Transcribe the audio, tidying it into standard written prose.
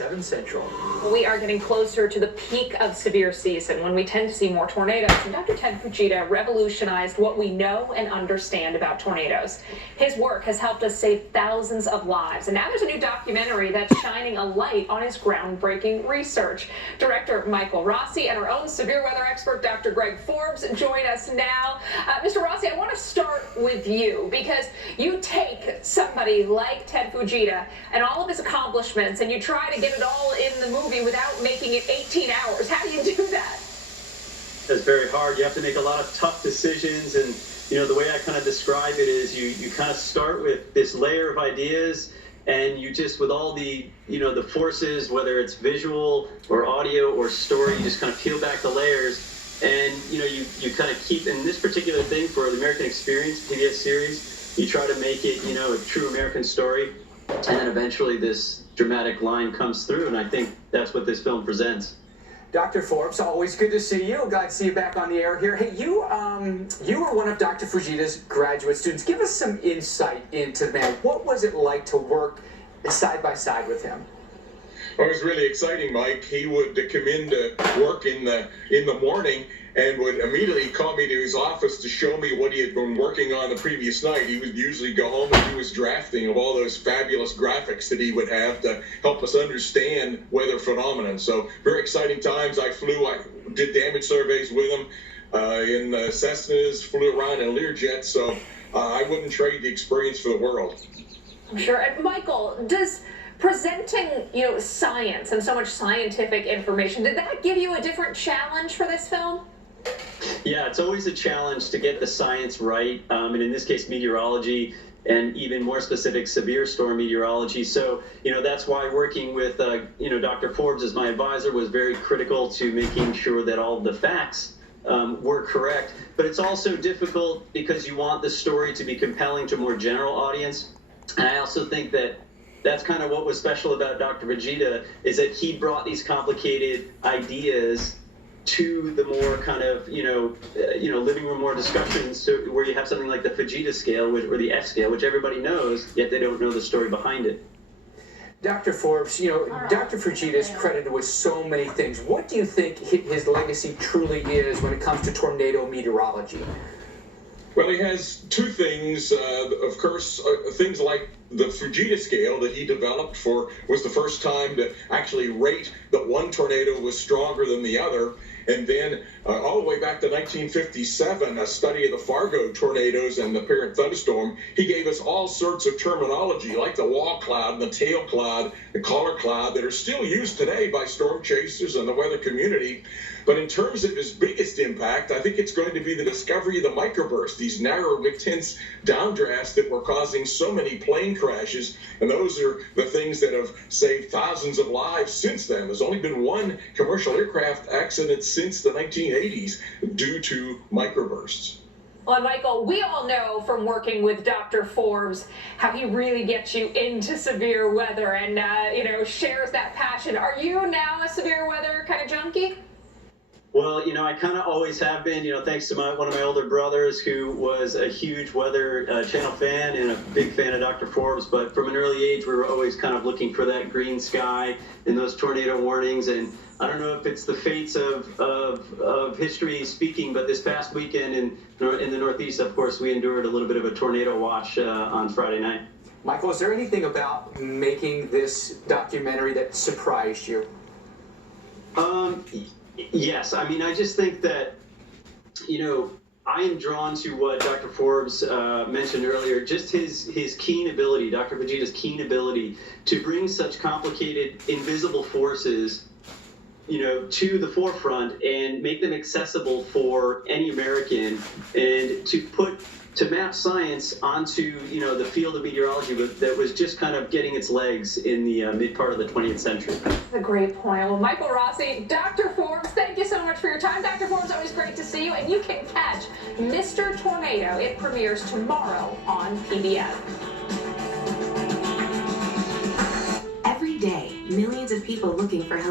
7 Central. We are getting closer to the peak of severe season when we tend to see more tornadoes. And Dr. Ted Fujita revolutionized what we know and understand about tornadoes. His work has helped us save thousands of lives. And now there's a new documentary that's shining a light on his groundbreaking research. Director Michael Rossi and our own severe weather expert, Dr. Greg Forbes, join us now. Mr. Rossi, I want to start with you because you take somebody like Ted Fujita and all of his accomplishments and you try to get it all in the movie without making it 18 hours. How do you do that? It's very hard. You have to make a lot of tough decisions, and the way I kind of describe it is you kind of start with this layer of ideas, and you just, with all the the forces, whether it's visual or audio or story, you just kind of peel back the layers, and you kind of keep, in this particular thing for the American Experience PBS series, you try to make it a true American story, and then eventually this dramatic line comes through, and I think that's what this film presents. Dr. Forbes, always good to see you. Glad to see you back on the air here. Hey, you were one of Dr. Fujita's graduate students. Give us some insight into the man. What was it like to work side by side with him? Well, it was really exciting, Mike. He would come in to work in the morning and would immediately call me to his office to show me what he had been working on the previous night. He would usually go home and do his drafting of all those fabulous graphics that he would have to help us understand weather phenomena. So very exciting times. I did damage surveys with him in Cessnas, flew around in Learjets, so I wouldn't trade the experience for the world. I'm sure. And Michael, does presenting, science and so much scientific information, did that give you a different challenge for this film? Yeah, it's always a challenge to get the science right, and in this case, meteorology, and even more specific, severe storm meteorology. So, that's why working with, Dr. Forbes as my advisor was very critical to making sure that all the facts were correct. But it's also difficult because you want the story to be compelling to a more general audience. And I also think that that's kind of what was special about Dr. Fujita, is that he brought these complicated ideas to the more kind of, living room more discussions, so where you have something like the Fujita scale or the F scale, which everybody knows, yet they don't know the story behind it. Dr. Forbes, Dr. Fujita is credited with so many things. What do you think his legacy truly is when it comes to tornado meteorology? Well, he has two things. Of course, things like the Fujita scale that he developed was the first time to actually rate that one tornado was stronger than the other. And then all the way back to 1957, a study of the Fargo tornadoes and the parent thunderstorm, he gave us all sorts of terminology like the wall cloud and the tail cloud, the collar cloud, that are still used today by storm chasers and the weather community. But in terms of his biggest impact, I think it's going to be the discovery of the microbursts, these narrow, intense downdrafts that were causing so many plane crashes. And those are the things that have saved thousands of lives since then. There's only been one commercial aircraft accident since the 1980s due to microbursts. Well, and Michael, we all know from working with Dr. Forbes how he really gets you into severe weather and, shares that passion. Are you now a severe weather kind of junkie? Well, I kind of always have been, thanks to one of my older brothers who was a huge Weather Channel fan and a big fan of Dr. Forbes. But from an early age, we were always kind of looking for that green sky and those tornado warnings. And I don't know if it's the fates of history speaking, but this past weekend in the Northeast, of course, we endured a little bit of a tornado watch on Friday night. Michael, is there anything about making this documentary that surprised you? Yes. I mean, I just think that, I am drawn to what Dr. Forbes mentioned earlier, just his keen ability, Dr. Fujita's keen ability to bring such complicated, invisible forces, to the forefront and make them accessible for any American, and to map science onto, the field of meteorology that was just kind of getting its legs in the mid part of the 20th century. That's a great point. Well, Michael Rossi, Dr. Forbes, thank you so much for your time. Dr. Forbes, always great to see you. And you can catch Mr. Tornado. It premieres tomorrow on PBS. Every day, millions of people looking for help.